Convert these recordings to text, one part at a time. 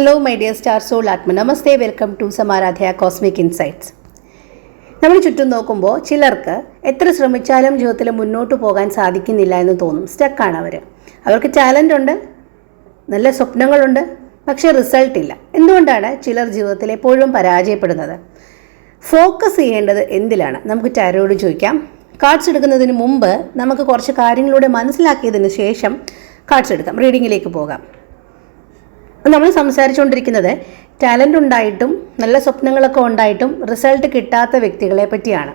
Hello, my dear star soul Atma. Namaste, welcome to Samaradhya Cosmic Insights. നമ്മൾ ചുറ്റും നോക്കുമ്പോൾ ചിലർക്ക് എത്ര ശ്രമിച്ചാലും ജീവിതത്തിൽ മുന്നോട്ട് പോകാൻ സാധിക്കുന്നില്ല എന്ന് തോന്നും. സ്റ്റക്കാണ് അവർക്ക് ടാലൻ്റ് ഉണ്ട്, നല്ല സ്വപ്നങ്ങളുണ്ട്, പക്ഷേ റിസൾട്ട് ഇല്ല. എന്തുകൊണ്ടാണ് ചിലർ ജീവിതത്തിൽ എപ്പോഴും പരാജയപ്പെടുന്നത്? ഫോക്കസ് ചെയ്യേണ്ടത് എന്തിലാണ്? നമുക്ക് ടാരോയോട് ചോദിക്കാം. കാർഡ്സ് എടുക്കുന്നതിന് മുമ്പ് നമുക്ക് കുറച്ച് കാര്യങ്ങളിലൂടെ മനസ്സിലാക്കിയതിന് ശേഷം കാർഡ്സ് എടുക്കാം. റീഡിങ്ങിലേക്ക് പോകാം. നമ്മൾ സംസാരിച്ചുകൊണ്ടിരിക്കുന്നത് ടാലൻ്റ് ഉണ്ടായിട്ടും നല്ല സ്വപ്നങ്ങളൊക്കെ ഉണ്ടായിട്ടും റിസൾട്ട് കിട്ടാത്ത വ്യക്തികളെ പറ്റിയാണ്.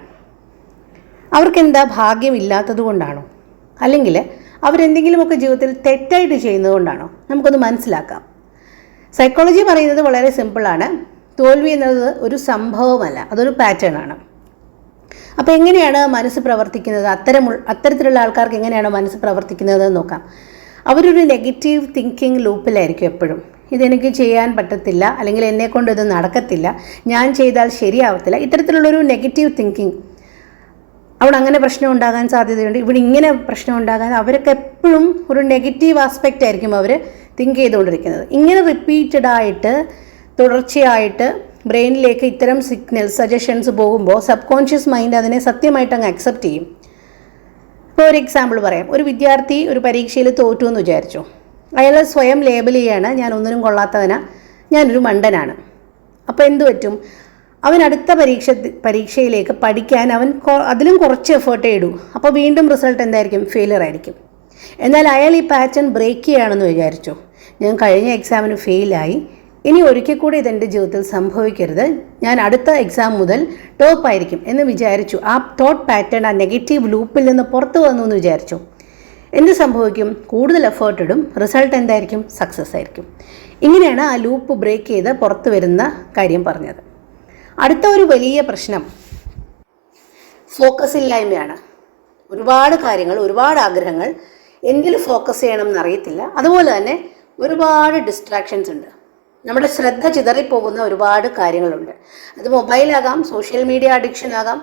അവർക്കെന്താ ഭാഗ്യമില്ലാത്തത് കൊണ്ടാണോ, അല്ലെങ്കിൽ അവരെന്തെങ്കിലുമൊക്കെ ജീവിതത്തിൽ തെറ്റായിട്ട് ചെയ്യുന്നത് കൊണ്ടാണോ? നമുക്കൊന്ന് മനസ്സിലാക്കാം. സൈക്കോളജി പറയുന്നത് വളരെ സിമ്പിളാണ്. തോൽവി എന്നത് ഒരു സംഭവമല്ല, അതൊരു പാറ്റേൺ ആണ്. അപ്പോൾ എങ്ങനെയാണ് മനസ്സ് പ്രവർത്തിക്കുന്നത്? അത്തരത്തിലുള്ള ആൾക്കാർക്ക് എങ്ങനെയാണ് മനസ്സ് പ്രവർത്തിക്കുന്നത് നോക്കാം. അവരൊരു നെഗറ്റീവ് തിങ്കിങ് ലൂപ്പിലായിരിക്കും എപ്പോഴും. ഇതെനിക്ക് ചെയ്യാൻ പറ്റത്തില്ല, അല്ലെങ്കിൽ എന്നെക്കൊണ്ട് ഇത് നടക്കത്തില്ല, ഞാൻ ചെയ്താൽ ശരിയാവത്തില്ല, ഇത്തരത്തിലുള്ളൊരു നെഗറ്റീവ് തിങ്കിങ്. അവിടെ അങ്ങനെ പ്രശ്നം ഉണ്ടാകാൻ സാധ്യതയുണ്ട്, ഇവിടെ ഇങ്ങനെ പ്രശ്നം ഉണ്ടാകാൻ. അവരൊക്കെ എപ്പോഴും ഒരു നെഗറ്റീവ് ആസ്പെക്റ്റ് ആയിരിക്കും അവർ തിങ്ക് ചെയ്തുകൊണ്ടിരിക്കുന്നത്. ഇങ്ങനെ റിപ്പീറ്റഡായിട്ട് തുടർച്ചയായിട്ട് ബ്രെയിനിലേക്ക് ഇത്തരം സിഗ്നൽസ്, സജഷൻസ് പോകുമ്പോൾ സബ് കോൺഷ്യസ് മൈൻഡ് അതിനെ സത്യമായിട്ട് അങ്ങ് അക്സെപ്റ്റ് ചെയ്യും. ഇപ്പോൾ ഒരു എക്സാമ്പിൾ പറയാം. ഒരു വിദ്യാർത്ഥി ഒരു പരീക്ഷയിൽ തോറ്റു എന്ന് വിചാരിച്ചു. അയാൾ സ്വയം ലേബൽ ചെയ്യാണ്, ഞാൻ ഒന്നിനും കൊള്ളാത്തവനാ, ഞാനൊരു മണ്ടനാണ്. അപ്പോൾ എന്തു പറ്റും? അവൻ അടുത്ത പരീക്ഷയിലേക്ക് പഠിക്കാൻ അതിലും കുറച്ച് എഫേർട്ടേ ഇടൂ. അപ്പോൾ വീണ്ടും റിസൾട്ട് എന്തായിരിക്കും? ഫെയിലിയർ ആയിരിക്കും. എന്നാൽ അയാൾ ഈ പാറ്റേൺ ബ്രേക്ക് ചെയ്യുകയാണെന്ന് വിചാരിച്ചു. ഞാൻ കഴിഞ്ഞ എക്സാമിന് ഫെയിലായി, ഇനി ഒരിക്കൽ കൂടി ഇതെൻ്റെ ജീവിതത്തിൽ സംഭവിക്കരുത്, ഞാൻ അടുത്ത എക്സാം മുതൽ ടോപ്പായിരിക്കും എന്ന് വിചാരിച്ചു. ആ തോട്ട് പാറ്റേൺ, ആ നെഗറ്റീവ് ലൂപ്പിൽ നിന്ന് പുറത്തു വന്നു എന്ന് വിചാരിച്ചു. എന്ത് സംഭവിക്കും? കൂടുതൽ എഫേർട്ട് ഇടും, റിസൾട്ട് എന്തായിരിക്കും? സക്സസ് ആയിരിക്കും. ഇങ്ങനെയാണ് ആ ലൂപ്പ് ബ്രേക്ക് ചെയ്ത് പുറത്തു വരുന്ന കാര്യം പറഞ്ഞത്. അടുത്ത ഒരു വലിയ പ്രശ്നം ഫോക്കസ് ഇല്ലായ്മയാണ്. ഒരുപാട് കാര്യങ്ങൾ, ഒരുപാട് ആഗ്രഹങ്ങൾ, എന്തിൽ ഫോക്കസ് ചെയ്യണം എന്നറിയത്തില്ല. അതുപോലെ തന്നെ ഒരുപാട് ഡിസ്ട്രാക്ഷൻസ് ഉണ്ട്. നമ്മുടെ ശ്രദ്ധ ചിതറിപ്പോകുന്ന ഒരുപാട് കാര്യങ്ങളുണ്ട്. അത് മൊബൈലാകാം, സോഷ്യൽ മീഡിയ അഡിക്ഷൻ ആകാം,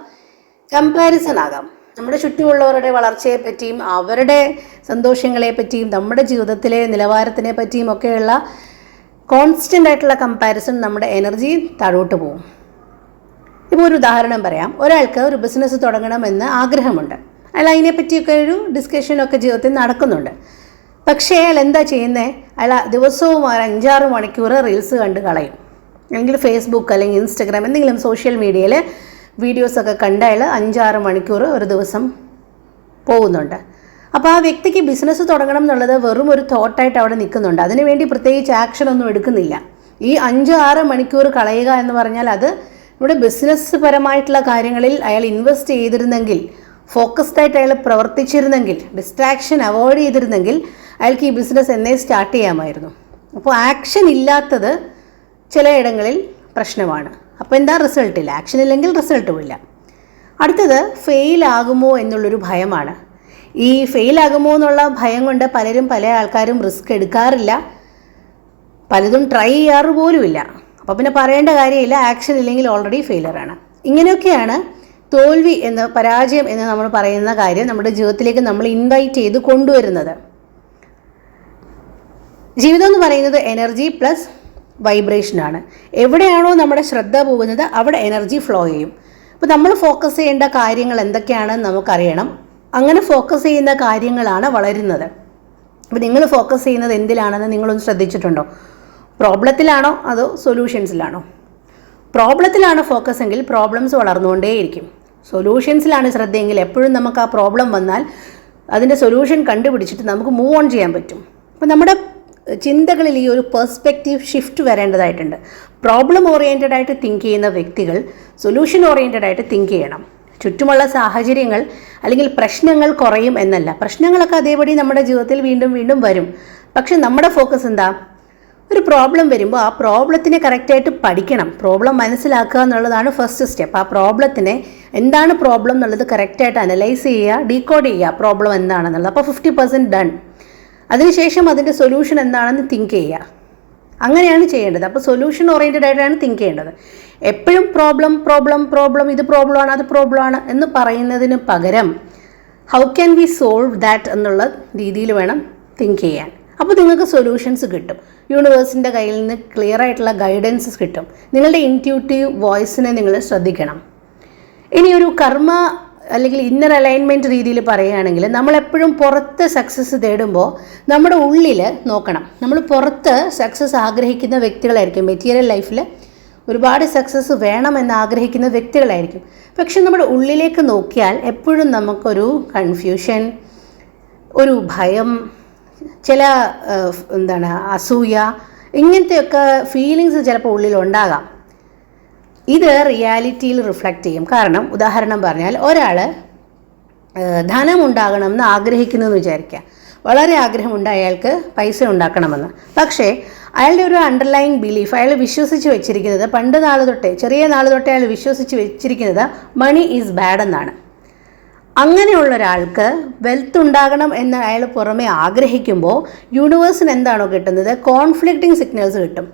കമ്പാരിസൺ ആകാം. നമ്മുടെ ചുറ്റുമുള്ളവരുടെ വളർച്ചയെ പറ്റിയും അവരുടെ സന്തോഷങ്ങളെ പറ്റിയും നമ്മുടെ ജീവിതത്തിലെ നിലവാരത്തിനെ പറ്റിയും ഒക്കെയുള്ള കോൺസ്റ്റൻ്റ് ആയിട്ടുള്ള കമ്പാരിസൺ നമ്മുടെ എനർജി താഴോട്ട് പോകും. ഇപ്പോൾ ഒരു ഉദാഹരണം പറയാം. ഒരാൾക്ക് ഒരു ബിസിനസ് തുടങ്ങണമെന്ന് ആഗ്രഹമുണ്ട്. അയാൾ അതിനെപ്പറ്റിയൊക്കെ ഒരു ഡിസ്കഷനൊക്കെ ജീവിതത്തിൽ നടക്കുന്നുണ്ട്. പക്ഷേ അയാൾ എന്താ ചെയ്യുന്നത്? അയാൾ ദിവസവും 5-6 മണിക്കൂർ റീൽസ് കണ്ട് കളയും. അല്ലെങ്കിൽ ഫേസ്ബുക്ക് അല്ലെങ്കിൽ ഇൻസ്റ്റഗ്രാം എന്തെങ്കിലും സോഷ്യൽ മീഡിയയിൽ വീഡിയോസൊക്കെ കണ്ട് അയാൾ 5-6 മണിക്കൂർ ഒരു ദിവസം പോകുന്നുണ്ട്. അപ്പോൾ ആ വ്യക്തിക്ക് ബിസിനസ് തുടങ്ങണം എന്നുള്ളത് വെറും ഒരു തോട്ടായിട്ട് അവിടെ നിൽക്കുന്നുണ്ട്. അതിനുവേണ്ടി പ്രത്യേകിച്ച് ആക്ഷനൊന്നും എടുക്കുന്നില്ല. ഈ 5-6 മണിക്കൂർ കളയുക എന്ന് പറഞ്ഞാൽ അത് ഇവിടെ ബിസിനസ് പരമായിട്ടുള്ള കാര്യങ്ങളിൽ അയാൾ ഇൻവെസ്റ്റ് ചെയ്തിരുന്നെങ്കിൽ, ഫോക്കസ്ഡ് ആയിട്ട് അയാൾ പ്രവർത്തിച്ചിരുന്നെങ്കിൽ, ഡിസ്ട്രാക്ഷൻ അവോയ്ഡ് ചെയ്തിരുന്നെങ്കിൽ അയാൾക്ക് ഈ ബിസിനസ് എന്നേ സ്റ്റാർട്ട് ചെയ്യാമായിരുന്നു. അപ്പോൾ ആക്ഷൻ ഇല്ലാത്തത് ചിലയിടങ്ങളിൽ പ്രശ്നമാണ്. അപ്പോൾ എന്താ? റിസൾട്ട് ഇല്ല. ആക്ഷൻ ഇല്ലെങ്കിൽ റിസൾട്ടും ഇല്ല. അടുത്തത് ഫെയിലാകുമോ എന്നുള്ളൊരു ഭയമാണ്. ഈ ഫെയിലാകുമോ എന്നുള്ള ഭയം കൊണ്ട് പല ആൾക്കാരും റിസ്ക് എടുക്കാറില്ല, പലതും ട്രൈ ചെയ്യാറ് പോലുമില്ല. അപ്പോൾ പിന്നെ പറയേണ്ട കാര്യമില്ല, ആക്ഷൻ ഇല്ലെങ്കിൽ ഓൾറെഡി ഫെയിലറാണ്. ഇങ്ങനെയൊക്കെയാണ് തോൽവി എന്ന്, പരാജയം എന്ന് നമ്മൾ പറയുന്ന കാര്യം നമ്മുടെ ജീവിതത്തിലേക്ക് നമ്മൾ ഇൻവൈറ്റ് ചെയ്ത് കൊണ്ടുവരുന്നത്. ജീവിതം എന്ന് പറയുന്നത് എനർജി പ്ലസ് വൈബ്രേഷനാണ്. എവിടെയാണോ നമ്മുടെ ശ്രദ്ധ പോകുന്നത് അവിടെ എനർജി ഫ്ലോ ചെയ്യും. അപ്പോൾ നമ്മൾ ഫോക്കസ് ചെയ്യേണ്ട കാര്യങ്ങൾ എന്തൊക്കെയാണെന്ന് നമുക്കറിയണം. അങ്ങനെ ഫോക്കസ് ചെയ്യുന്ന കാര്യങ്ങളാണ് വളരുന്നത്. അപ്പോൾ നിങ്ങൾ ഫോക്കസ് ചെയ്യുന്നത് എന്തിലാണെന്ന് നിങ്ങളൊന്ന് ശ്രദ്ധിച്ചിട്ടുണ്ടോ? പ്രോബ്ലത്തിലാണോ അതോ സൊല്യൂഷൻസിലാണോ? പ്രോബ്ലത്തിലാണ് ഫോക്കസ് എങ്കിൽ പ്രോബ്ലംസ് വളർന്നുകൊണ്ടേയിരിക്കും. സൊല്യൂഷൻസിലാണ് ശ്രദ്ധയെങ്കിൽ എപ്പോഴും നമുക്ക് ആ പ്രോബ്ലം വന്നാൽ അതിൻ്റെ സൊല്യൂഷൻ കണ്ടുപിടിച്ചിട്ട് നമുക്ക് മൂവ് ഓൺ ചെയ്യാൻ പറ്റും. അപ്പോൾ നമ്മുടെ ചിന്തകളിൽ ഈ ഒരു പെർസ്പെക്റ്റീവ് ഷിഫ്റ്റ് വരേണ്ടതായിട്ടുണ്ട്. പ്രോബ്ലം ഓറിയൻറ്റഡ് ആയിട്ട് തിങ്ക് ചെയ്യുന്ന വ്യക്തികൾ സൊല്യൂഷൻ ഓറിയൻറ്റഡ് ആയിട്ട് തിങ്ക് ചെയ്യണം. ചുറ്റുമുള്ള സാഹചര്യങ്ങൾ അല്ലെങ്കിൽ പ്രശ്നങ്ങൾ കുറയും എന്നല്ല, പ്രശ്നങ്ങളൊക്കെ അതേപടി നമ്മുടെ ജീവിതത്തിൽ വീണ്ടും വീണ്ടും വരും. പക്ഷെ നമ്മുടെ ഫോക്കസ് എന്താ? ഒരു പ്രോബ്ലം വരുമ്പോൾ ആ പ്രോബ്ലത്തിനെ കറക്റ്റായിട്ട് പഠിക്കണം, പ്രോബ്ലം മനസ്സിലാക്കുക എന്നുള്ളതാണ് ഫസ്റ്റ് സ്റ്റെപ്പ്. ആ പ്രോബ്ലത്തിനെ എന്താണ് പ്രോബ്ലം എന്നുള്ളത് കറക്റ്റായിട്ട് അനലൈസ് ചെയ്യുക, ഡീകോഡ് ചെയ്യുക പ്രോബ്ലം എന്താണെന്നുള്ളത്. അപ്പോൾ 50% ഡൺ. അതിനുശേഷം അതിൻ്റെ സൊല്യൂഷൻ എന്താണെന്ന് തിങ്ക് ചെയ്യുക. അങ്ങനെയാണ് ചെയ്യേണ്ടത്. അപ്പോൾ സൊല്യൂഷൻ ഓറിയൻറ്റഡ് ആയിട്ടാണ് തിങ്ക് ചെയ്യേണ്ടത്. എപ്പോഴും പ്രോബ്ലം ഇത് പ്രോബ്ലമാണ് അത് പ്രോബ്ലമാണ് എന്ന് പറയുന്നതിന് പകരം how can we solve that എന്നുള്ള രീതിയിൽ വേണം തിങ്ക് ചെയ്യാൻ. അപ്പോൾ നിങ്ങൾക്ക് സൊല്യൂഷൻസ് കിട്ടും. യൂണിവേഴ്സിൻ്റെ കയ്യിൽ നിന്ന് ക്ലിയർ ആയിട്ടുള്ള ഗൈഡൻസ് കിട്ടും. നിങ്ങളുടെ ഇൻറ്റ്യൂട്ടീവ് വോയിസിനെ നിങ്ങൾ ശ്രദ്ധിക്കണം. ഇനി ഒരു കർമ്മ അല്ലെങ്കിൽ ഇന്നർ അലൈൻമെൻറ്റ് രീതിയിൽ പറയുകയാണെങ്കിൽ നമ്മളെപ്പോഴും പുറത്ത് സക്സസ് തേടുമ്പോൾ നമ്മുടെ ഉള്ളിൽ നോക്കണം. നമ്മൾ പുറത്ത് സക്സസ് ആഗ്രഹിക്കുന്ന വ്യക്തികളായിരിക്കും, മെറ്റീരിയൽ ലൈഫിൽ ഒരുപാട് സക്സസ് വേണമെന്ന് ആഗ്രഹിക്കുന്ന വ്യക്തികളായിരിക്കും. പക്ഷെ നമ്മുടെ ഉള്ളിലേക്ക് നോക്കിയാൽ എപ്പോഴും നമുക്കൊരു കൺഫ്യൂഷൻ, ഒരു ഭയം, ചില അസൂയ, ഇങ്ങനത്തെയൊക്കെ ഫീലിങ്സ് ചിലപ്പോൾ ഉള്ളിലുണ്ടാകാം. ഇത് റിയാലിറ്റിയിൽ റിഫ്ലക്റ്റ് ചെയ്യും. കാരണം ഉദാഹരണം പറഞ്ഞാൽ ഒരാൾ ധനം ഉണ്ടാകണമെന്ന് ആഗ്രഹിക്കുന്നതെന്ന് വിചാരിക്കുക. വളരെ ആഗ്രഹമുണ്ട് അയാൾക്ക് പൈസ ഉണ്ടാക്കണമെന്ന്. പക്ഷേ അയാളുടെ ഒരു അണ്ടർലൈൻ ബിലീഫ്, അയാൾ വിശ്വസിച്ച് വെച്ചിരിക്കുന്നത്, പണ്ട് നാൾ തൊട്ടേ, ചെറിയ നാൾ തൊട്ടേ അയാൾ വിശ്വസിച്ച് വെച്ചിരിക്കുന്നത് മണി ഈസ് ബാഡ് എന്നാണ്. അങ്ങനെയുള്ള ഒരാൾക്ക് വെൽത്ത് ഉണ്ടാകണം എന്ന് അയാൾ പുറമെ ആഗ്രഹിക്കുമ്പോൾ യൂണിവേഴ്സിന് എന്താണോ കിട്ടുന്നത്? കോൺഫ്ലിക്റ്റിംഗ് സിഗ്നൽസ് കിട്ടും.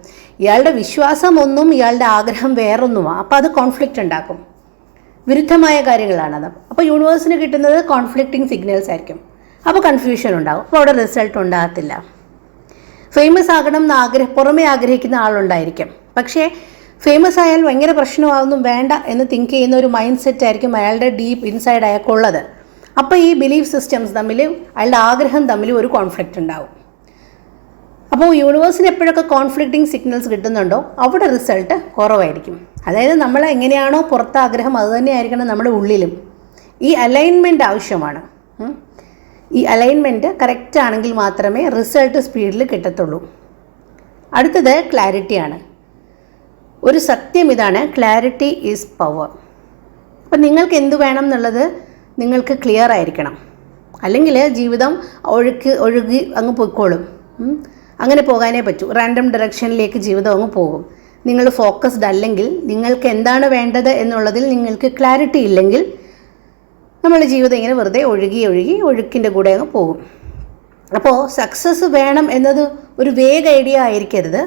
ഇയാളുടെ വിശ്വാസം ഒന്നും ഇയാളുടെ ആഗ്രഹം വേറൊന്നുമാണ്. അപ്പോൾ അത് കോൺഫ്ലിക്റ്റ് ഉണ്ടാക്കും, വിരുദ്ധമായ കാര്യങ്ങളാണത്. അപ്പോൾ യൂണിവേഴ്സിന് കിട്ടുന്നത് കോൺഫ്ലിക്റ്റിംഗ് സിഗ്നൽസ് ആയിരിക്കും. അപ്പോൾ കൺഫ്യൂഷൻ ഉണ്ടാകും. അപ്പോൾ അവിടെ റിസൾട്ട് ഉണ്ടാകത്തില്ല. ഫേമസ് ആകണം എന്ന് പുറമെ ആഗ്രഹിക്കുന്ന ആളുണ്ടായിരിക്കും. പക്ഷേ ഫേമസ് ആയാൽ ഭയങ്കര പ്രശ്നമാകുന്നു, വേണ്ട എന്ന് തിങ്ക് ചെയ്യുന്ന ഒരു മൈൻഡ് സെറ്റ് ആയിരിക്കും അയാളുടെ ഡീപ്പ് ഇൻസൈഡ് അയാൾക്കുള്ളത്. അപ്പോൾ ഈ ബിലീഫ് സിസ്റ്റംസ് തമ്മിൽ, അയാളുടെ ആഗ്രഹം തമ്മിൽ ഒരു കോൺഫ്ലിക്റ്റ് ഉണ്ടാവും. അപ്പോൾ യൂണിവേഴ്സിന് എപ്പോഴൊക്കെ കോൺഫ്ലിക്റ്റിംഗ് സിഗ്നൽസ് കിട്ടുന്നുണ്ടോ അവിടെ റിസൾട്ട് കുറവായിരിക്കും. അതായത് നമ്മൾ എങ്ങനെയാണോ പുറത്ത് ആഗ്രഹം അതുതന്നെ ആയിരിക്കണം നമ്മുടെ ഉള്ളിലും. ഈ അലൈൻമെൻറ്റ് ആവശ്യമാണ്. ഈ അലൈൻമെൻറ്റ് കറക്റ്റ് ആണെങ്കിൽ മാത്രമേ റിസൾട്ട് സ്പീഡിൽ കിട്ടത്തുള്ളൂ. അടുത്തത് ക്ലാരിറ്റിയാണ്. ഒരു സത്യം ഇതാണ്, ക്ലാരിറ്റി ഈസ് പവർ. അപ്പം നിങ്ങൾക്ക് എന്ത് വേണം എന്നുള്ളത് നിങ്ങൾക്ക് ക്ലിയർ ആയിരിക്കണം. അല്ലെങ്കിൽ ജീവിതം ഒഴുകി അങ്ങ് പോയിക്കോളും. അങ്ങനെ പോകാനേ പറ്റൂ. റാൻഡം ഡയറക്ഷനിലേക്ക് ജീവിതം അങ്ങ് പോകും. നിങ്ങൾ ഫോക്കസ്ഡ് അല്ലെങ്കിൽ, നിങ്ങൾക്ക് എന്താണ് വേണ്ടത് എന്നുള്ളതിൽ നിങ്ങൾക്ക് ക്ലാരിറ്റി ഇല്ലെങ്കിൽ നമ്മുടെ ജീവിതം ഇങ്ങനെ വെറുതെ ഒഴുക്കിൻ്റെ കൂടെ അങ്ങ് പോകും. അപ്പോൾ സക്സസ് വേണം എന്നത് ഒരു വേഗ് ഐഡിയ ആയിരിക്കരുത്.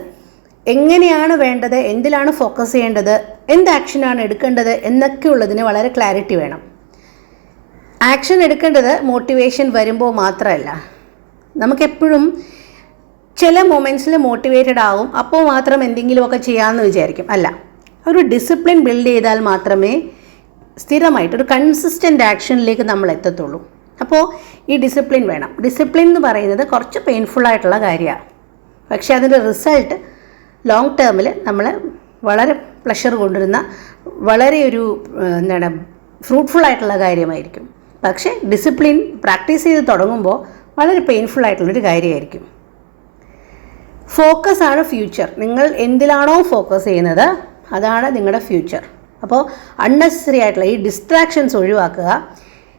എങ്ങനെയാണ് വേണ്ടത്, എന്തിലാണ് ഫോക്കസ് ചെയ്യേണ്ടത്, എന്ത് ആക്ഷനാണ് എടുക്കേണ്ടത് എന്നൊക്കെയുള്ളതിന് വളരെ ക്ലാരിറ്റി വേണം. ആക്ഷൻ എടുക്കേണ്ടത് മോട്ടിവേഷൻ വരുമ്പോൾ മാത്രമല്ല. നമുക്കെപ്പോഴും ചില മൊമെൻറ്റ്സിൽ മോട്ടിവേറ്റഡ് ആവും, അപ്പോൾ മാത്രം എന്തെങ്കിലുമൊക്കെ ചെയ്യാമെന്ന് വിചാരിക്കും. അല്ല, ഒരു ഡിസിപ്ലിൻ ബിൽഡ് ചെയ്താൽ മാത്രമേ സ്ഥിരമായിട്ടൊരു കൺസിസ്റ്റൻ്റ് ആക്ഷനിലേക്ക് നമ്മൾ എത്തത്തുള്ളൂ. അപ്പോൾ ഈ ഡിസിപ്ലിൻ വേണം. ഡിസിപ്ലിൻ എന്ന് പറയുന്നത് കുറച്ച് പെയിൻഫുള്ളായിട്ടുള്ള കാര്യമാണ്. പക്ഷേ അതിൻ്റെ റിസൾട്ട് ലോങ് ടേമിൽ നമ്മൾ വളരെ പ്ലഷർ കൊണ്ടുവരുന്ന വളരെ ഒരു ഫ്രൂട്ട്ഫുള്ളായിട്ടുള്ള കാര്യമായിരിക്കും. പക്ഷേ ഡിസിപ്ലിൻ പ്രാക്ടീസ് ചെയ്ത് തുടങ്ങുമ്പോൾ വളരെ പെയിൻഫുള്ളായിട്ടുള്ളൊരു കാര്യമായിരിക്കും. ഫോക്കസ് ആണ് ഫ്യൂച്ചർ. നിങ്ങൾ എന്തിലാണോ ഫോക്കസ് ചെയ്യുന്നത് അതാണ് നിങ്ങളുടെ ഫ്യൂച്ചർ. അപ്പോൾ അൺനെസസറി ആയിട്ടുള്ള ഈ ഡിസ്ട്രാക്ഷൻസ് ഒഴിവാക്കുക.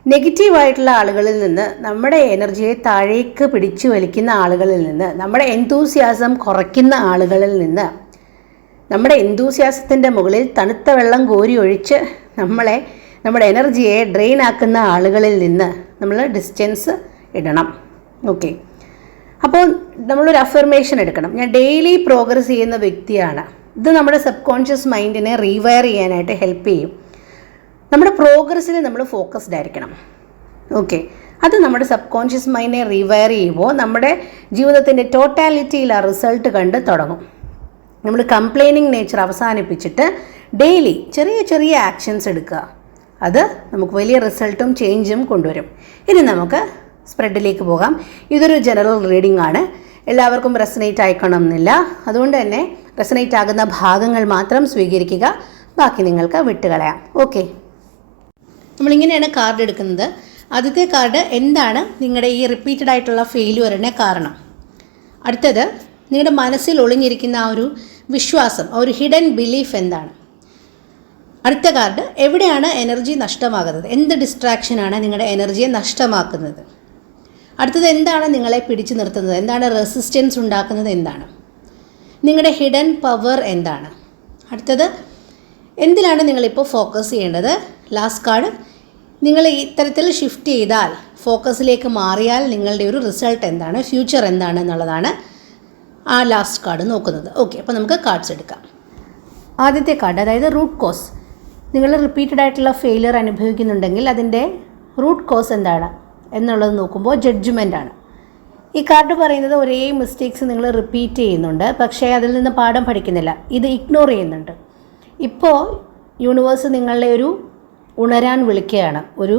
നെഗറ്റീവായിട്ടുള്ള ആളുകളിൽ നിന്ന്, നമ്മുടെ എനർജിയെ താഴേക്ക് പിടിച്ചു വലിക്കുന്ന ആളുകളിൽ നിന്ന്, നമ്മുടെ എന്തൂസിയാസം കുറയ്ക്കുന്ന ആളുകളിൽ നിന്ന്, നമ്മുടെ എന്തൂസിയാസത്തിൻ്റെ മുകളിൽ തണുത്ത വെള്ളം കോരി ഒഴിച്ച് നമ്മുടെ എനർജിയെ ഡ്രെയിൻ ആക്കുന്ന ആളുകളിൽ നിന്ന് നമ്മൾ ഡിസ്റ്റൻസ് ഇടണം. ഓക്കെ, അപ്പോൾ നമ്മളൊരു അഫർമേഷൻ എടുക്കണം. ഞാൻ ഡെയിലി പ്രോഗ്രസ് ചെയ്യുന്ന വ്യക്തിയാണ്. ഇത് നമ്മുടെ സബ് കോൺഷ്യസ് മൈൻഡിനെ റീവയർ ചെയ്യാനായിട്ട് ഹെൽപ്പ് ചെയ്യും. നമ്മുടെ പ്രോഗ്രസ്സിൽ നമ്മൾ ഫോക്കസ്ഡ് ആയിരിക്കണം. ഓക്കെ, അത് നമ്മുടെ സബ് കോൺഷ്യസ് മൈൻഡിനെ റീവയർ ചെയ്യുമ്പോൾ നമ്മുടെ ജീവിതത്തിൻ്റെ ടോട്ടാലിറ്റിയിൽ ആ റിസൾട്ട് കണ്ട് തുടങ്ങും. നമ്മൾ കംപ്ലൈനിങ് നേച്ചർ അവസാനിപ്പിച്ചിട്ട് ഡെയിലി ചെറിയ ചെറിയ ആക്ഷൻസ് എടുക്കുക. അത് നമുക്ക് വലിയ റിസൾട്ടും ചേഞ്ചും കൊണ്ടുവരും. ഇനി നമുക്ക് സ്പ്രെഡിലേക്ക് പോകാം. ഇതൊരു ജനറൽ റീഡിംഗ് ആണ്. എല്ലാവർക്കും റെസനേറ്റ് ആയിക്കണം എന്നില്ല. അതുകൊണ്ട് തന്നെ റെസനേറ്റ് ആകുന്ന ഭാഗങ്ങൾ മാത്രം സ്വീകരിക്കുക, ബാക്കി നിങ്ങൾക്ക് വിട്ടുകളയാം. ഓക്കെ, നമ്മളിങ്ങനെയാണ് കാർഡ് എടുക്കുന്നത്. ആദ്യത്തെ കാർഡ് എന്താണ് നിങ്ങളുടെ ഈ റിപ്പീറ്റഡ് ആയിട്ടുള്ള ഫെയിലുവറിന് കാരണം. അടുത്തത് നിങ്ങളുടെ മനസ്സിൽ ഒളിഞ്ഞിരിക്കുന്ന ആ ഒരു വിശ്വാസം, ആ ഒരു ഹിഡൻ ബിലീഫ് എന്താണ്. അടുത്ത കാർഡ് എവിടെയാണ് എനർജി നഷ്ടമാകുന്നത്, എന്ത് ഡിസ്ട്രാക്ഷനാണ് നിങ്ങളുടെ എനർജിയെ നഷ്ടമാക്കുന്നത്. അടുത്തത് എന്താണ് നിങ്ങളെ പിടിച്ചു നിർത്തുന്നത്, എന്താണ് റെസിസ്റ്റൻസ് ഉണ്ടാക്കുന്നത്, എന്താണ് നിങ്ങളുടെ ഹിഡൻ പവർ എന്താണ്. അടുത്തത് എന്തിലാണ് നിങ്ങളിപ്പോൾ ഫോക്കസ് ചെയ്യേണ്ടത്. ലാസ്റ്റ് കാർഡ് നിങ്ങൾ ഇത്തരത്തിൽ ഷിഫ്റ്റ് ചെയ്താൽ, ഫോക്കസിലേക്ക് മാറിയാൽ നിങ്ങളുടെ ഒരു റിസൾട്ട് എന്താണ്, ഫ്യൂച്ചർ എന്താണ് എന്നുള്ളതാണ് ആ ലാസ്റ്റ് കാർഡ് നോക്കുന്നത്. ഓക്കെ, അപ്പോൾ നമുക്ക് കാർഡ്സ് എടുക്കാം. ആദ്യത്തെ കാർഡ്, അതായത് റൂട്ട് കോസ്. നിങ്ങൾ റിപ്പീറ്റഡ് ആയിട്ടുള്ള ഫെയിലിയർ അനുഭവിക്കുന്നുണ്ടെങ്കിൽ അതിൻ്റെ റൂട്ട് കോസ് എന്താണ് എന്നുള്ളത് നോക്കുമ്പോൾ ജഡ്ജ്മെൻ്റ് ആണ്. ഈ കാർഡ് പറയുന്നത് ഒരേ മിസ്റ്റേക്സ് നിങ്ങൾ റിപ്പീറ്റ് ചെയ്യുന്നുണ്ട്, പക്ഷേ അതിൽ നിന്ന് പാഠം പഠിക്കുന്നില്ല, ഇത് ഇഗ്നോർ ചെയ്യുന്നുണ്ട്. ഇപ്പോൾ യൂണിവേഴ്സ് നിങ്ങളെ ഒരു ഉണരാൻ വിളിക്കുകയാണ്, ഒരു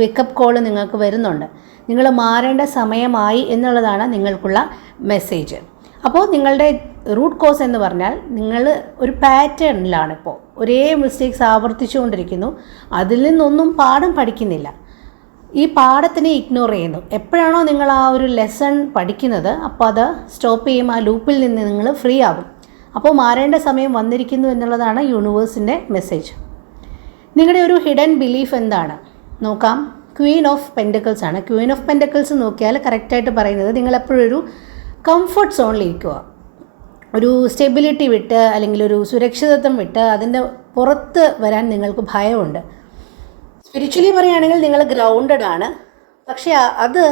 വേക്കപ്പ് കോൾ നിങ്ങൾക്ക് വരുന്നുണ്ട്. നിങ്ങൾ മാറേണ്ട സമയമായി എന്നുള്ളതാണ് നിങ്ങൾക്കുള്ള മെസ്സേജ്. അപ്പോൾ നിങ്ങളുടെ റൂട്ട് കോസ് എന്ന് പറഞ്ഞാൽ നിങ്ങൾ ഒരു പാറ്റേണിലാണ് ഇപ്പോൾ, ഒരേ മിസ്റ്റേക്സ് ആവർത്തിച്ചുകൊണ്ടിരിക്കുന്നു, അതിൽ നിന്നൊന്നും പാഠം പഠിക്കുന്നില്ല, ഈ പാഠത്തിനെ ഇഗ്നോർ ചെയ്യുന്നു. എപ്പോഴാണോ നിങ്ങൾ ആ ഒരു ലെസൺ പഠിക്കുന്നത് അപ്പോൾ അത് സ്റ്റോപ്പ് ചെയ്യും, ആ ലൂപ്പിൽ നിന്ന് നിങ്ങൾ ഫ്രീ ആകും. അപ്പോൾ മാറേണ്ട സമയം വന്നിരിക്കുന്നു എന്നുള്ളതാണ് യൂണിവേഴ്സിൻ്റെ മെസ്സേജ്. നിങ്ങളുടെ ഒരു ഹിഡൻ ബിലീഫ് എന്താണ് നോക്കാം. ക്വീൻ ഓഫ് പെൻറ്റക്കിൾസ് ആണ്. ക്വീൻ ഓഫ് പെൻറ്റക്കിൾസ് നോക്കിയാൽ കറക്റ്റായിട്ട് പറയുന്നത് നിങ്ങളെപ്പോഴും ഒരു കംഫർട്ട് സോണിലിരിക്കുക, ഒരു സ്റ്റെബിലിറ്റി വിട്ട് അല്ലെങ്കിൽ ഒരു സുരക്ഷിതത്വം വിട്ട് അതിൻ്റെ പുറത്ത് വരാൻ നിങ്ങൾക്ക് ഭയമുണ്ട്. സ്പിരിച്വലി പറയുകയാണെങ്കിൽ നിങ്ങൾ ഗ്രൗണ്ടഡ് ആണ്, പക്ഷേ അത്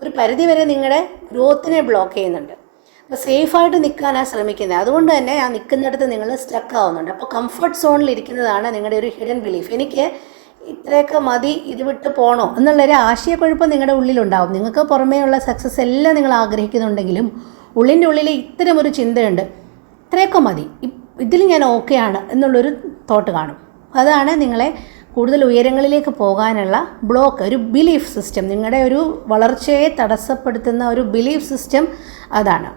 ഒരു പരിധിവരെ നിങ്ങളുടെ ഗ്രോത്തിനെ ബ്ലോക്ക് ചെയ്യുന്നുണ്ട്. അപ്പോൾ സേഫായിട്ട് നിൽക്കാനാണ് ശ്രമിക്കുന്നത്, അതുകൊണ്ട് തന്നെ ആ നിൽക്കുന്നിടത്ത് നിങ്ങൾ സ്റ്റക്ക് ആവുന്നുണ്ട്. അപ്പോൾ കംഫർട്ട് സോണിൽ ഇരിക്കുന്നതാണ് നിങ്ങളുടെ ഒരു ഹിഡൻ ബിലീഫ്. എനിക്ക് ഇത്രയൊക്കെ മതി, ഇത് വിട്ട് പോകണോ എന്നുള്ളൊരു ആശയക്കുഴപ്പം നിങ്ങളുടെ ഉള്ളിലുണ്ടാവും. നിങ്ങൾക്ക് പുറമേയുള്ള സക്സസ് എല്ലാം നിങ്ങൾ ആഗ്രഹിക്കുന്നുണ്ടെങ്കിലും ഉള്ളിൻ്റെ ഉള്ളിൽ ഇത്തരം ഒരു ചിന്തയുണ്ട്, ഇത്രയൊക്കെ മതി, ഇതിൽ ഞാൻ ഓക്കെയാണ് എന്നുള്ളൊരു തോട്ട് കാണും. അതാണ് നിങ്ങളെ കൂടുതൽ ഉയരങ്ങളിലേക്ക് പോകാനുള്ള ബ്ലോക്ക്, ഒരു ബിലീഫ് സിസ്റ്റം, നിങ്ങളുടെ ഒരു വളർച്ചയെ തടസ്സപ്പെടുത്തുന്ന ഒരു ബിലീഫ് സിസ്റ്റം അതാണ്.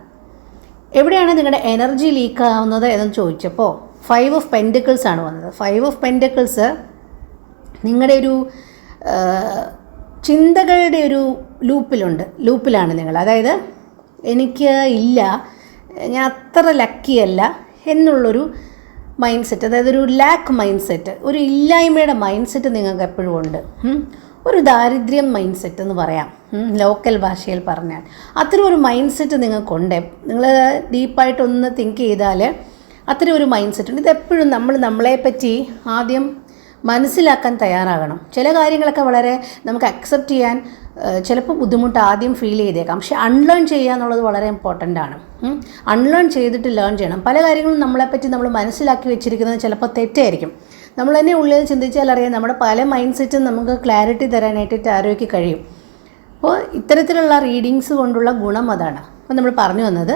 എവിടെയാണ് നിങ്ങളുടെ എനർജി ലീക്ക് ആവുന്നത് എന്ന് ചോദിച്ചപ്പോൾ 5 ഓഫ് പെൻറ്റക്കിൾസ് ആണ് വന്നത്. 5 ഓഫ് പെൻറ്റക്കിൾസ് നിങ്ങളുടെ ഒരു ചിന്തകളുടെ ഒരു ലൂപ്പിലാണ് നിങ്ങൾ. അതായത് എനിക്ക് ഇല്ല, ഞാൻ അത്ര ലക്കിയല്ല എന്നുള്ളൊരു മൈൻഡ് സെറ്റ്, അതായത് ഒരു ലാക്ക് മൈൻഡ് സെറ്റ്, ഒരു ഇല്ലായ്മയുടെ മൈൻഡ് സെറ്റ് നിങ്ങൾക്ക് എപ്പോഴും ഉണ്ട്. ഒരു ദാരിദ്ര്യം മൈൻഡ് സെറ്റ് എന്ന് പറയാം, ലോക്കൽ ഭാഷയിൽ പറഞ്ഞാൽ. അത്തരം ഒരു മൈൻഡ് സെറ്റ് നിങ്ങൾക്കുണ്ട്. നിങ്ങൾ ഡീപ്പായിട്ടൊന്ന് തിങ്ക് ചെയ്താൽ അത്തരം ഒരു മൈൻഡ് സെറ്റ് ഉണ്ട്. ഇതെപ്പോഴും നമ്മളെപ്പറ്റി ആദ്യം മനസ്സിലാക്കാൻ തയ്യാറാകണം. ചില കാര്യങ്ങളൊക്കെ വളരെ നമുക്ക് അക്സെപ്റ്റ് ചെയ്യാൻ ചിലപ്പോൾ ബുദ്ധിമുട്ട് ആദ്യം ഫീൽ ചെയ്തേക്കാം, പക്ഷെ അൺലേൺ ചെയ്യുക എന്നുള്ളത് വളരെ ഇമ്പോർട്ടൻ്റ് ആണ്. അൺലേൺ ചെയ്തിട്ട് ലേൺ ചെയ്യണം. പല കാര്യങ്ങളും നമ്മളെപ്പറ്റി നമ്മൾ മനസ്സിലാക്കി വെച്ചിരിക്കുന്നത് ചിലപ്പോൾ തെറ്റായിരിക്കും. നമ്മൾ തന്നെ ഉള്ളിൽ ചിന്തിച്ചാൽ അറിയാം, നമ്മുടെ പല മൈൻഡ് സെറ്റും നമുക്ക് ക്ലാരിറ്റി തരാനായിട്ട് ടാരോയ്ക്ക് കഴിയും. അപ്പോൾ ഇത്തരത്തിലുള്ള റീഡിങ്സ് കൊണ്ടുള്ള ഗുണം അതാണ്. അപ്പോൾ നമ്മൾ പറഞ്ഞു വന്നത്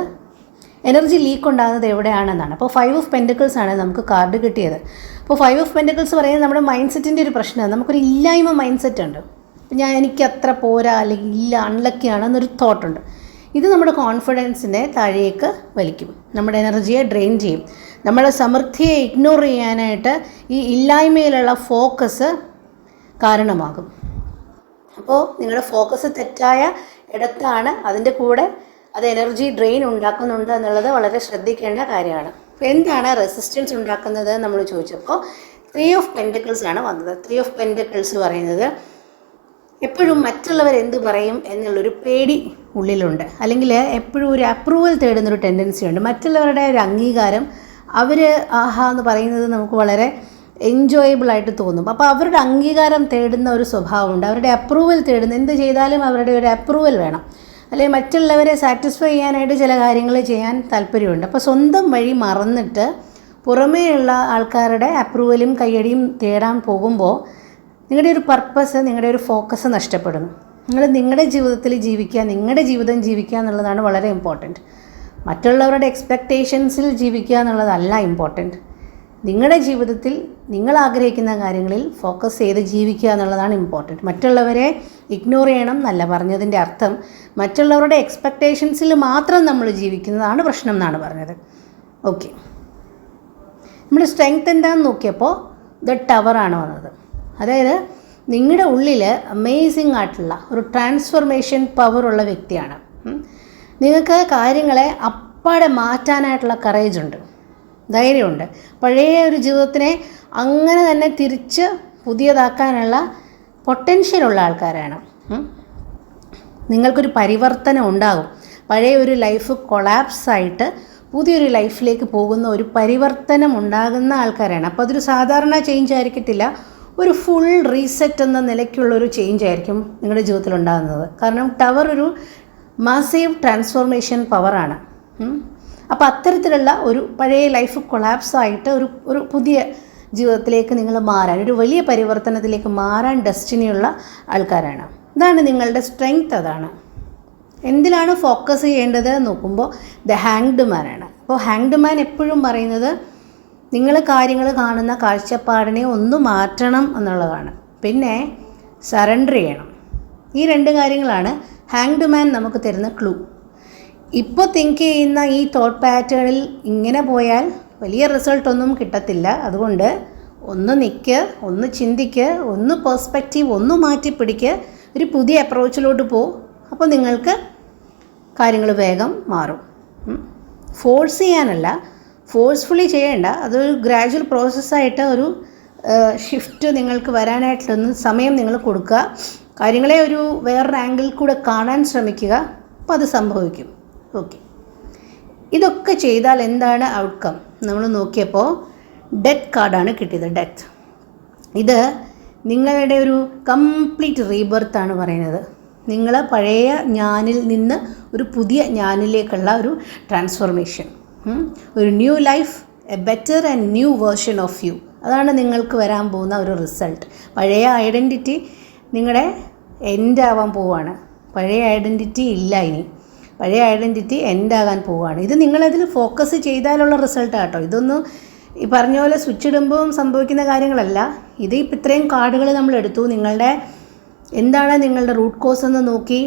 എനർജി ലീക്ക് ഉണ്ടാകുന്നത് എവിടെയാണെന്നാണ്. അപ്പോൾ 5 ഓഫ് പെൻറ്റക്കിൾസ് ആണ് നമുക്ക് കാർഡ് കിട്ടിയത്. അപ്പോൾ 5 ഓഫ് പെൻറ്റക്കിൾസ് പറയുന്നത് നമ്മുടെ മൈൻഡ് സെറ്റിൻ്റെ ഒരു പ്രശ്നമാണ്. നമുക്കൊരു ഇല്ലായ്മ മൈൻഡ് സെറ്റ് ഉണ്ട്. എനിക്ക് അത്ര പോരാ, അല്ലെങ്കിൽ ഇല്ല, അൺലക്കിയാണെന്നൊരു തോട്ടുണ്ട്. ഇത് നമ്മുടെ കോൺഫിഡൻസിനെ താഴേക്ക് വലിക്കും, നമ്മുടെ എനർജിയെ ഡ്രെയിൻ ചെയ്യും, നമ്മുടെ സമൃദ്ധിയെ ഇഗ്നോർ ചെയ്യാനായിട്ട് ഈ ഇല്ലായ്മയിലുള്ള ഫോക്കസ് കാരണമാകും. അപ്പോൾ നിങ്ങളുടെ ഫോക്കസ് തെറ്റായ ഇടത്താണ്, അതിൻ്റെ കൂടെ അത് എനർജി ഡ്രെയിൻ ഉണ്ടാക്കുന്നുണ്ട് എന്നുള്ളത് വളരെ ശ്രദ്ധിക്കേണ്ട കാര്യമാണ്. അപ്പോൾ എന്താണ് റെസിസ്റ്റൻസ് ഉണ്ടാക്കുന്നത് നമ്മൾ ചോദിച്ചപ്പോൾ 3 ഓഫ് പെൻറ്റക്കിൾസ് ആണ് വന്നത്. 3 ഓഫ് പെൻറ്റക്കിൾസ് പറയുന്നത് എപ്പോഴും മറ്റുള്ളവരെന്ത് പറയും എന്നുള്ളൊരു പേടി ഉള്ളിലുണ്ട്, അല്ലെങ്കിൽ എപ്പോഴും ഒരു അപ്രൂവൽ തേടുന്നൊരു ടെൻഡൻസി ഉണ്ട്. മറ്റുള്ളവരുടെ ഒരു അംഗീകാരം, അവർ ആഹാ എന്ന് പറയുന്നത് നമുക്ക് വളരെ എൻജോയബിളായിട്ട് തോന്നും. അപ്പോൾ അവരുടെ അംഗീകാരം തേടുന്ന ഒരു സ്വഭാവമുണ്ട്, അവരുടെ അപ്രൂവൽ തേടുന്ന, എന്ത് ചെയ്താലും അവരുടെ ഒരു അപ്രൂവൽ വേണം, അല്ലെങ്കിൽ മറ്റുള്ളവരെ സാറ്റിസ്ഫൈ ചെയ്യാനായിട്ട് ചില കാര്യങ്ങൾ ചെയ്യാൻ താല്പര്യമുണ്ട്. അപ്പോൾ സ്വന്തം വഴി മറന്നിട്ട് പുറമേയുള്ള ആൾക്കാരുടെ അപ്രൂവലും കയ്യടിയും തേടാൻ പോകുമ്പോൾ നിങ്ങളുടെ ഒരു പർപ്പസ്, നിങ്ങളുടെ ഒരു ഫോക്കസ് നഷ്ടപ്പെടുന്നു. നിങ്ങളുടെ ജീവിതത്തിൽ ജീവിക്കുക, നിങ്ങളുടെ ജീവിതം ജീവിക്കുക എന്നുള്ളതാണ് വളരെ ഇമ്പോർട്ടൻറ്റ്. മറ്റുള്ളവരുടെ എക്സ്പെക്റ്റേഷൻസിൽ ജീവിക്കുക എന്നുള്ളതല്ല ഇമ്പോർട്ടൻറ്റ്. നിങ്ങളുടെ ജീവിതത്തിൽ നിങ്ങൾ ആഗ്രഹിക്കുന്ന കാര്യങ്ങളിൽ ഫോക്കസ് ചെയ്ത് ജീവിക്കുക എന്നുള്ളതാണ് ഇമ്പോർട്ടൻറ്റ്. മറ്റുള്ളവരെ ഇഗ്നോർ ചെയ്യണം എന്നല്ല പറഞ്ഞതിൻ്റെ അർത്ഥം. മറ്റുള്ളവരുടെ എക്സ്പെക്റ്റേഷൻസിൽ മാത്രം നമ്മൾ ജീവിക്കുന്നതാണ് പ്രശ്നം എന്നാണ് പറഞ്ഞത്. ഓക്കെ, നമ്മുടെ സ്ട്രെങ്ത് എന്താണെന്ന് നോക്കിയപ്പോൾ ദ ടവറാണ് വന്നത്. അതായത് നിങ്ങളുടെ ഉള്ളിൽ അമേസിങ് ആയിട്ടുള്ള ഒരു ട്രാൻസ്ഫോർമേഷൻ പവറുള്ള വ്യക്തിയാണ്. നിങ്ങൾക്ക് കാര്യങ്ങളെ അപ്പാടെ മാറ്റാനായിട്ടുള്ള കറേജ് ഉണ്ട്, ധൈര്യമുണ്ട്. പഴയ ഒരു ജീവിതത്തിനെ അങ്ങനെ തന്നെ തിരിച്ച് പുതിയതാക്കാനുള്ള പൊട്ടൻഷ്യലുള്ള ആൾക്കാരാണ്. നിങ്ങൾക്കൊരു പരിവർത്തനം ഉണ്ടാകും. പഴയ ഒരു ലൈഫ് കൊളാപ്സായിട്ട് പുതിയൊരു ലൈഫിലേക്ക് പോകുന്ന ഒരു പരിവർത്തനം ഉണ്ടാകുന്ന ആൾക്കാരാണ്. അപ്പോൾ അതൊരു സാധാരണ ചേഞ്ച് ആയിരിക്കത്തില്ല, ഒരു ഫുൾ റീസെറ്റ് എന്ന നിലയ്ക്കുള്ളൊരു ചേഞ്ച് ആയിരിക്കും നിങ്ങളുടെ ജീവിതത്തിൽ ഉണ്ടാകുന്നത്. കാരണം ടവർ ഒരു മാസീവ് ട്രാൻസ്ഫോർമേഷൻ പവറാണ്. അപ്പോൾ അത്തരത്തിലുള്ള ഒരു പഴയ ലൈഫ് കൊളാപ്സായിട്ട് ഒരു പുതിയ ജീവിതത്തിലേക്ക് നിങ്ങൾ മാറാൻ, ഒരു വലിയ പരിവർത്തനത്തിലേക്ക് മാറാൻ ഡെസ്റ്റിനിയുള്ള ആൾക്കാരാണ്. ഇതാണ് നിങ്ങളുടെ സ്ട്രെങ്ത്. അതാണ് എന്തിലാണ് ഫോക്കസ് ചെയ്യേണ്ടത് നോക്കുമ്പോൾ ദ ഹാങ്ഡ് മാനാണ്. അപ്പോൾ ഹാങ്ഡ് മാൻ എപ്പോഴും പറയുന്നത് നിങ്ങൾ കാര്യങ്ങൾ കാണുന്ന കാഴ്ചപ്പാടിനെ ഒന്ന് മാറ്റണം എന്നുള്ളതാണ്. പിന്നെ സറണ്ടർ ചെയ്യണം. ഈ 2 കാര്യങ്ങളാണ് ഹാങ്ഡ് മാൻ നമുക്ക് തരുന്ന ക്ലൂ. ഇപ്പോൾ തിങ്ക് ചെയ്യുന്ന ഈ തോട്ട് പാറ്റേണിൽ ഇങ്ങനെ പോയാൽ വലിയ റിസൾട്ടൊന്നും കിട്ടത്തില്ല. അതുകൊണ്ട് ഒന്ന് നിൽക്കുക, ഒന്ന് ചിന്തിക്കുക, ഒന്ന് പെർസ്പെക്റ്റീവ് ഒന്ന് മാറ്റി പിടിക്കുക, ഒരു പുതിയ അപ്രോച്ചിലോട്ട് പോകും. അപ്പോൾ നിങ്ങൾക്ക് കാര്യങ്ങൾ വേഗം മാറും. ഫോഴ്സ് ചെയ്യാനല്ല, ഫോഴ്സ്ഫുള്ളി ചെയ്യേണ്ട, അതൊരു ഗ്രാജുവൽ പ്രോസസ്സായിട്ട് ഒരു ഷിഫ്റ്റ് നിങ്ങൾക്ക് വരാനായിട്ടൊന്ന് സമയം നിങ്ങൾ കൊടുക്കുക. കാര്യങ്ങളെ ഒരു വേറൊരു ആംഗിളിൽ കൂടെ കാണാൻ ശ്രമിക്കുക. അപ്പോൾ അത് സംഭവിക്കും. ഓക്കെ, ഇതൊക്കെ ചെയ്താൽ എന്താണ് ഔട്ട്കം? നമ്മൾ നോക്കിയപ്പോൾ ഡെത്ത് കാർഡാണ് കിട്ടിയത്. ഡെത്ത്, ഇത് നിങ്ങളുടെ ഒരു കംപ്ലീറ്റ് റീബർത്താണ് പറയുന്നത്. നിങ്ങൾ പഴയ ഞാനിൽ നിന്ന് ഒരു പുതിയ ഞാനിലേക്കുള്ള ഒരു ട്രാൻസ്ഫോർമേഷൻ, ഒരു new life, a better and new version of you. അതാണ് നിങ്ങൾക്ക് വരാൻ പോകുന്ന ഒരു റിസൾട്ട്. പഴയ ഐഡൻറ്റിറ്റി നിങ്ങളുടെ എൻഡ് ആവാൻ പോവുകയാണ്. പഴയ ഐഡൻറ്റിറ്റി ഇല്ല ഇനി. പഴയ ഐഡൻറ്റിറ്റി എൻഡ് ആകാൻ പോവുകയാണ്. ഇത് നിങ്ങളതിൽ ഫോക്കസ് ചെയ്താലുള്ള റിസൾട്ടാണ് കേട്ടോ. ഇതൊന്നും ഈ പറഞ്ഞ പോലെ സ്വിച്ച് ഇടുമ്പോൾ സംഭവിക്കുന്ന കാര്യങ്ങളല്ല. ഇത് ഇപ്പം ഇത്രയും കാർഡുകൾ നമ്മൾ എടുത്തു. നിങ്ങളുടെ എന്താണ് നിങ്ങളുടെ റൂട്ട് കോസ് എന്ന് നോക്കി,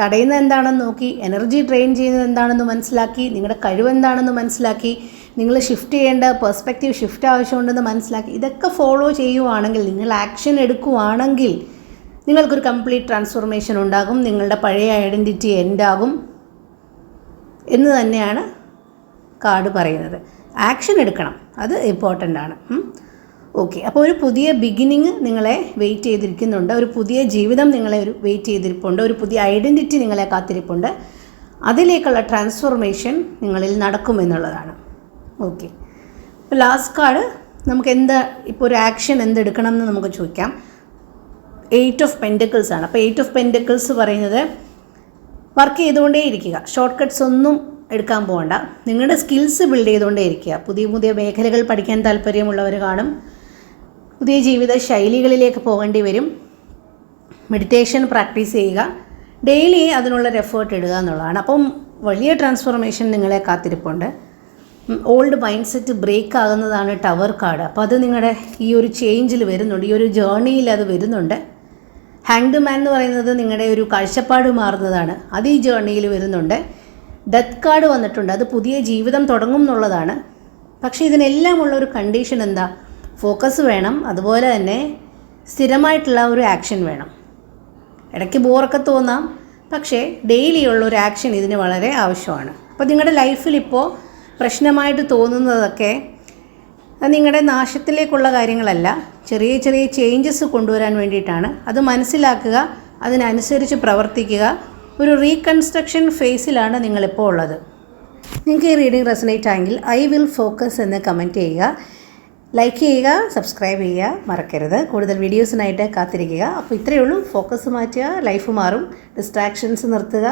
തടയുന്നത് എന്താണെന്ന് നോക്കി, എനർജി ഡ്രെയിൻ ചെയ്യുന്നത് എന്താണെന്ന് മനസ്സിലാക്കി, നിങ്ങളുടെ കഴിവ് എന്താണെന്ന് മനസ്സിലാക്കി, നിങ്ങൾ ഷിഫ്റ്റ് ചെയ്യേണ്ട പെർസ്പെക്റ്റീവ് ഷിഫ്റ്റ് ആവശ്യമുണ്ടെന്ന് മനസ്സിലാക്കി. ഇതൊക്കെ ഫോളോ ചെയ്യുവാണെങ്കിൽ, നിങ്ങൾ ആക്ഷൻ എടുക്കുവാണെങ്കിൽ നിങ്ങൾക്കൊരു കംപ്ലീറ്റ് ട്രാൻസ്ഫോർമേഷൻ ഉണ്ടാകും. നിങ്ങളുടെ പഴയ ഐഡൻറ്റിറ്റി എൻഡാകും എന്ന് തന്നെയാണ് കാർഡ് പറയുന്നത്. ആക്ഷൻ എടുക്കണം, അത് ഇമ്പോർട്ടൻ്റ് ആണ്. ഓക്കെ, അപ്പോൾ ഒരു പുതിയ ബിഗിനിങ് നിങ്ങളെ വെയിറ്റ് ചെയ്തിരിക്കുന്നുണ്ട്. ഒരു പുതിയ ജീവിതം നിങ്ങളെ വെയിറ്റ് ചെയ്തിരിപ്പുണ്ട്. ഒരു പുതിയ ഐഡൻറ്റിറ്റി നിങ്ങളെ കാത്തിരിപ്പുണ്ട്. അതിലേക്കുള്ള ട്രാൻസ്ഫോർമേഷൻ നിങ്ങളിൽ നടക്കുമെന്നുള്ളതാണ്. ഓക്കെ, ഇപ്പോൾ ലാസ്റ്റ് കാർഡ് നമുക്ക് ഇപ്പോൾ ഒരു ആക്ഷൻ എന്തെടുക്കണം എന്ന് നമുക്ക് ചോദിക്കാം. 8 ഓഫ് പെൻറ്റക്കിൾസ് ആണ്. അപ്പോൾ 8 ഓഫ് പെൻറ്റക്കിൾസ് പറയുന്നത് വർക്ക് ചെയ്തുകൊണ്ടേ ഇരിക്കുക. ഷോർട്ട് കട്ട്സ് ഒന്നും എടുക്കാൻ പോകണ്ട. നിങ്ങളുടെ സ്കിൽസ് ബിൽഡ് ചെയ്തുകൊണ്ടേ ഇരിക്കുക. പുതിയ പുതിയ മേഖലകൾ പഠിക്കാൻ താല്പര്യമുള്ളവർ കാണും. പുതിയ ജീവിത ശൈലികളിലേക്ക് പോകേണ്ടി വരും. മെഡിറ്റേഷൻ പ്രാക്ടീസ് ചെയ്യുക. ഡെയിലി അതിനുള്ളൊരു എഫേർട്ട് ഇടുക എന്നുള്ളതാണ്. അപ്പം വലിയ ട്രാൻസ്ഫോർമേഷൻ നിങ്ങളെ കാത്തിരിപ്പുണ്ട്. ഓൾഡ് മൈൻഡ് സെറ്റ് ബ്രേക്ക് ആകുന്നതാണ് ടവർ കാർഡ്. അപ്പോൾ അത് നിങ്ങളുടെ ഈ ഒരു ചേഞ്ചിൽ വരുന്നുണ്ട്, ഈ ഒരു ജേർണിയിൽ അത് വരുന്നുണ്ട്. ഹാങ്ഡ് മാൻ എന്ന് പറയുന്നത് നിങ്ങളുടെ ഒരു കാഴ്ചപ്പാട് മാറുന്നതാണ്. അത് ഈ ജേർണിയിൽ വരുന്നുണ്ട്. ഡെത്ത് കാർഡ് വന്നിട്ടുണ്ട്. അത് പുതിയ ജീവിതം തുടങ്ങും എന്നുള്ളതാണ്. പക്ഷേ ഇതിനെല്ലാം ഉള്ളൊരു കണ്ടീഷൻ എന്താ? ഫോക്കസ് വേണം. അതുപോലെ തന്നെ സ്ഥിരമായിട്ടുള്ള ഒരു ആക്ഷൻ വേണം. ഇടയ്ക്ക് ബോറൊക്കെ തോന്നാം, പക്ഷേ ഡെയിലി ഉള്ളൊരു ആക്ഷൻ ഇതിന് വളരെ ആവശ്യമാണ്. അപ്പോൾ നിങ്ങളുടെ ലൈഫിൽ ഇപ്പോൾ പ്രശ്നമായിട്ട് തോന്നുന്നതൊക്കെ നിങ്ങളുടെ നാശത്തിലേക്കുള്ള കാര്യങ്ങളല്ല, ചെറിയ ചെറിയ ചേഞ്ചസ് കൊണ്ടുവരാൻ വേണ്ടിയിട്ടാണ്. അത് മനസ്സിലാക്കുക, അതിനനുസരിച്ച് പ്രവർത്തിക്കുക. ഒരു റീകൺസ്ട്രക്ഷൻ ഫേസിലാണ് നിങ്ങളിപ്പോൾ ഉള്ളത്. നിങ്ങൾക്ക് ഈ റീഡിംഗ് റെസനേറ്റ് ആയെങ്കിൽ ഐ വിൽ ഫോക്കസ് എന്ന് കമൻറ്റ് ചെയ്യുക, ലൈക്ക് ചെയ്യുക, സബ്സ്ക്രൈബ് ചെയ്യുക മറക്കരുത്. കൂടുതൽ വീഡിയോസിനായിട്ട് കാത്തിരിക്കുക. അപ്പോൾ ഇത്രയേ ഉള്ളൂ. ഫോക്കസ് മാറ്റുക, ലൈഫ് മാറും. ഡിസ്ട്രാക്ഷൻസ് നിർത്തുക,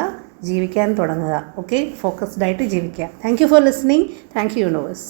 ജീവിക്കാൻ തുടങ്ങുക. ഓക്കെ, ഫോക്കസ്ഡായിട്ട് ജീവിക്കുക. Thank you for listening. Thank you universe.